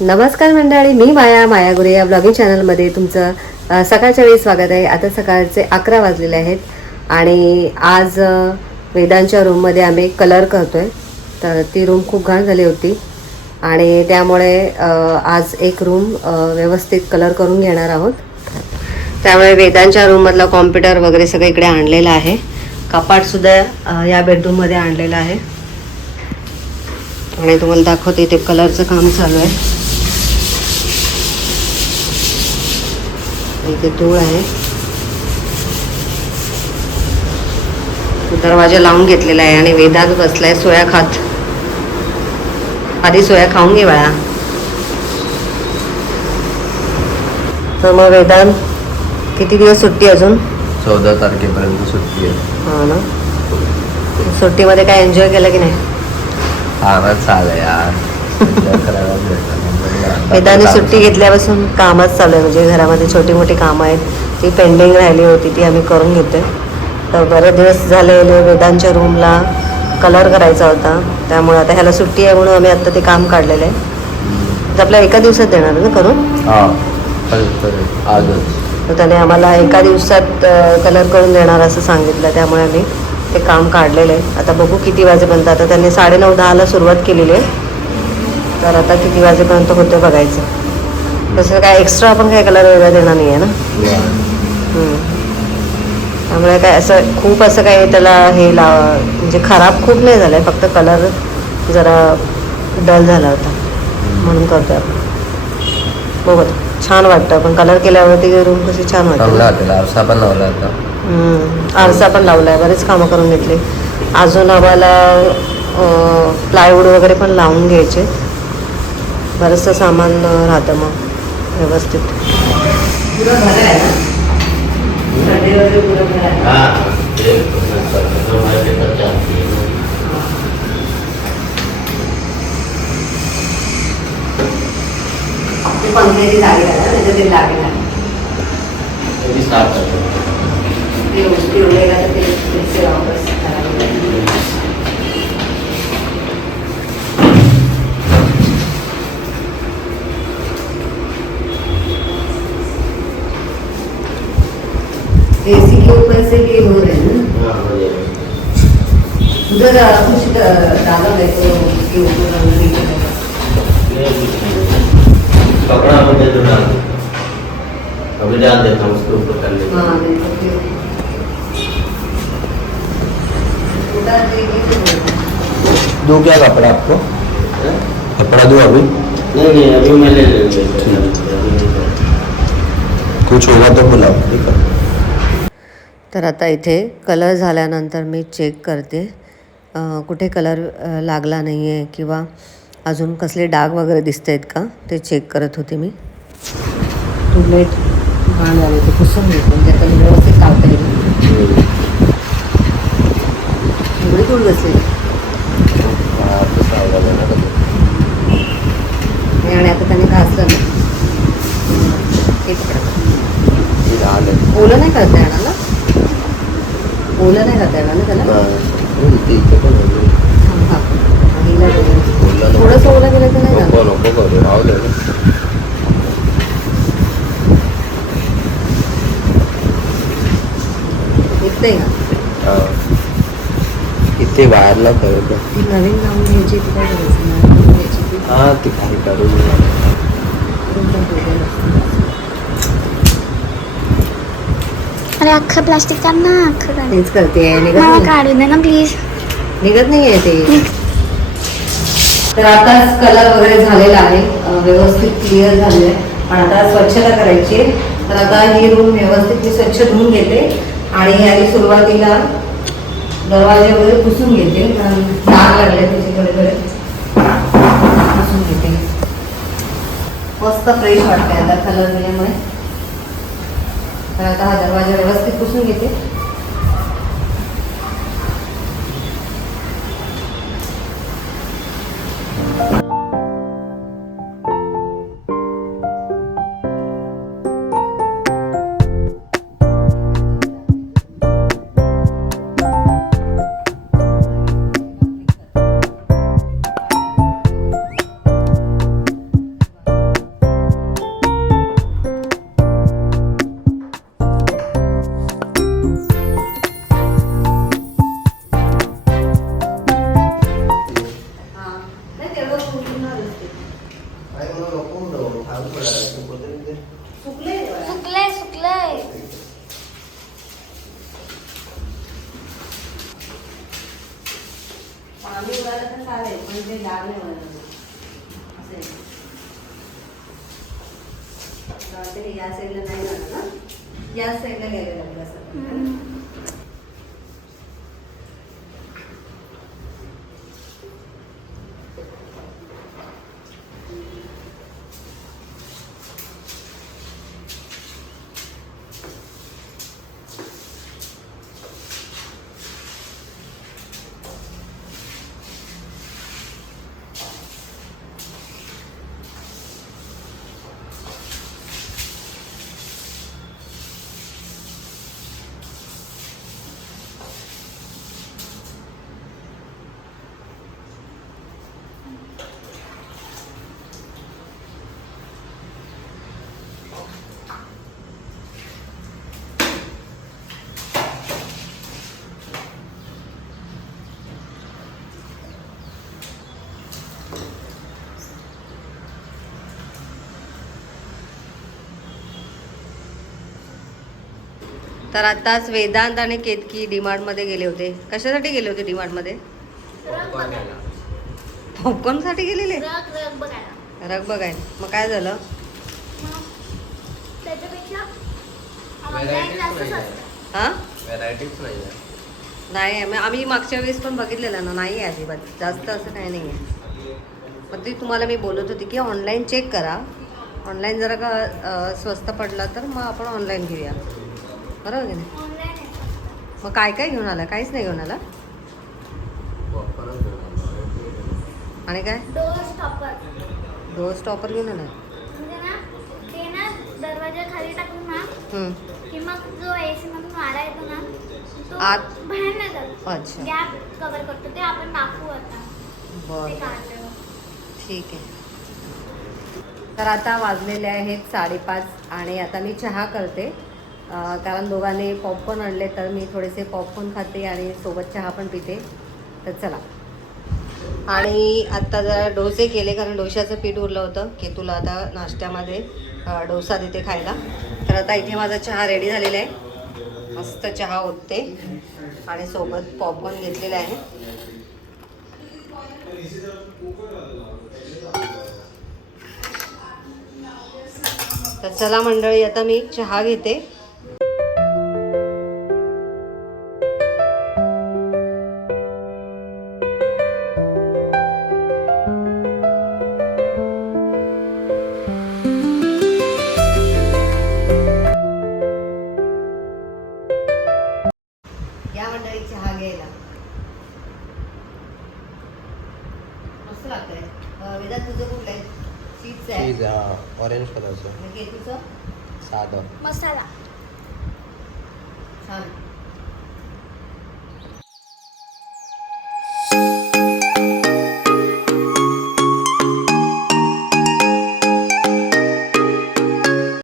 नमस्कार मंडळी, मी माया गुरे या ब्लॉगिंग चॅनलमध्ये तुमचं सकाळच्या वेळी स्वागत आहे. आता सकाळचे 11 वाजलेले आहेत आणि आज वेदांच्या रूममध्ये आम्ही कलर करतोय. तर ती रूम खूप घाण झाली होती आणि त्यामुळे आज एक रूम व्यवस्थित कलर करून घेणार आहोत. त्यामुळे वेदांच्या रूममधला कॉम्प्युटर वगैरे सगळं इकडे आणलेलं आहे. कपाटसुद्धा या बेडरूममध्ये आणलेलं आहे आणि तुम्हाला दाखवते इथे कलरचं काम चालू आहे. इथे धूळ आहे. दरवाजा लावून घेतलेला आहे आणि वेदांत बसलाय सोया खात. आधी सोया खाऊन घे बाळा. तर मग वेदांत किती दिवस सुट्टी अजून? 14 तारखेपर्यंत सुट्टी आहे. हा ना. सुट्टीमध्ये काय एन्जॉय केलं की नाही? कामच चालू आहे यार. वेदांनी सुट्टी घेतल्यापासून कामच चालू आहे. म्हणजे घरामध्ये छोटी मोठी कामं आहेत ती पेंडिंग राहिली होती, ती आम्ही करून घेतोय. तर बरेच दिवस झाले वेदांच्या रूमला कलर करायचा होता, त्यामुळे आता ह्याला सुट्टी आहे म्हणून आम्ही आता ते काम काढलेलं आहे. तर आपल्या एका दिवसात देणार ना करून? तर त्याने आम्हाला एका दिवसात कलर करून देणार असं सांगितलं, त्यामुळे आम्ही ते काम काढलेलं आहे. आता बघू किती वाजेपर्यंत. आता त्यांनी 9:30-10ला सुरुवात केलेली आहे, तर आता किती वाजेपर्यंत होते बघायचं. तसं काय एक्स्ट्रा आपण काय कलर वेगळा देणार नाही आहे ना. त्यामुळे काय असं खूप असं काय त्याला हे म्हणजे खराब खूप नाही झालं आहे, फक्त कलर जरा डल झाला होता म्हणून करतोय आपण. बघू छान वाटतं, पण कलर केल्यावरती रूम कशी छान वाटतं. आरसा पण लावला होता. आरसा पण लावला आहे. बरेच कामं करून घेतले. अजून आम्हाला प्लायवूड वगैरे पण लावून घ्यायचे. बरंचसं सामान राहतं मग व्यवस्थित. पंख्याची जागी आहे ते लागेल एसी के ऊपर से भी हो रहे हैं ना. उधर कुछ डाला है तो उसके ऊपर कपड़ा मुझे तो डाल दो, अभी डाल देता हूँ उसके ऊपर कर लेते. हाँ दो क्या कपड़ा आपको? कपड़ा दो अभी? नहीं अभी मैं ले लेंगे. कुछ होगा तो बुलाओ. ठीक है. तर आता इथे कलर झाल्यानंतर मी चेक करते कुठे कलर लागला नाही आहे किंवा अजून कसले डाग वगैरे दिसत आहेत का, ते चेक करत होते मी. ट्यूबलाईट घाण झाली ते पुसून घेतो म्हणजे आता व्यवस्थित लावता येईल. एवढी धूळ बसली आणि आता त्याने घासलं ना. ओलं नाही करता येणार ना. ओलं नाही करता येणार ना त्याला. थोडंसं ओलं केलं तर नाही झालं. दिसतंय का? इथे बाहेरला करू. ती नवीन लावून घ्यायची, ती काय करायचं नवीन घ्यायची. हां ती काही करू. अरे अख्खं प्लास्टिक काढ ना. अख्खं तेच करते. मला काढू दे ना प्लीज. निघत नाही आहे ते. तर आताच कलर वगैरे झालेला आहे, व्यवस्थित क्लिअर झालेलं आहे. पण आता स्वच्छता करायची आहे. तर आता ही रूम व्यवस्थित मी स्वच्छ धुवून घेते आणि आधी सुरुवातीला दरवाजे वगैरे पुसून घेते, कारण डाग लागले त्याच्याकडे पुसून घेते. मस्त फ्रेश वाटते आता कलर दिल्यामुळे. तर आता हा दरवाजा व्यवस्थित पुसून घेते. काय म्हणून नको थांब पडायला सुकले सुकलंय सुकलंय. आम्ही उडाला तर चालेल पण ते डाग नाही बनवलं असं आहे. ते या साईडला नाही जाणार ना, या साईडला गेलेलं आपलं असं. तर आताच वेदांत आणि केतकी डीमार्ट मध्ये गेले होते. कशासाठी गेले होते डीमार्ट मध्ये? पॉपकॉर्न साठी गेलेले? रग रग बघायला. रग बघाय. मग काय झालं? मग त्याच्यापेक्षा ऑनलाईन जास्त स्वस्त. हा व्हरायटीच नाही आहे. नाही आम्ही मागच्या वेळेस पण बघितलेलं ना, नाही आहे अजिबात जास्त असं काही नाही आहे. मग ते तुम्हाला मी बोलत होते की ऑनलाईन चेक करा, ऑनलाईन जरा का स्वस्त पडला तर मग आपण ऑनलाईन घेऊया, बरोबर की नाही? ऑनलाईन आहे स्वस्त. मग काय काय घेऊन आला? काहीच नाही घेऊन आला. आणि काय? Door stopper. डोअर स्टॉपर घेऊन आला. म्हणजे ना ते ना दरवाजा खाली टाकून ना की मग जो एसी मधून वारा येतो ना तो आत बाहेर नाही जात. अच्छा गॅप कव्हर करतो ते आपण टाकू आता ते बरं काढलं. ठीक आहे. तर आता वाजलेले आहेत 5:30 आणि आता मी चहा करते, कारण दोघांनी पॉपकॉर्न आणले तर मी थोडेसे पॉपकॉर्न खाते आणि सोबत चहा पण पिते. तर चला. आणि आत्ता जरा डोसे केले कारण डोश्याचं पीठ उरलं होतं की तुला आता नाश्त्यामध्ये डोसा देते खायला. तर आता इथे माझा चहा रेडी झालेला आहे. मस्त चहा ओतते आणि सोबत पॉपकॉर्न घेतलेला आहे. तर चला मंडळी, आता मी चहा घेते. या मंडळी चहा घ्यायला. मस्त लागतंय. वेदांत तुझं कुठलं आहे? चीज आहे. चीज ऑरेंज कलरचं आणि केतूचं साधं मसाला. छान.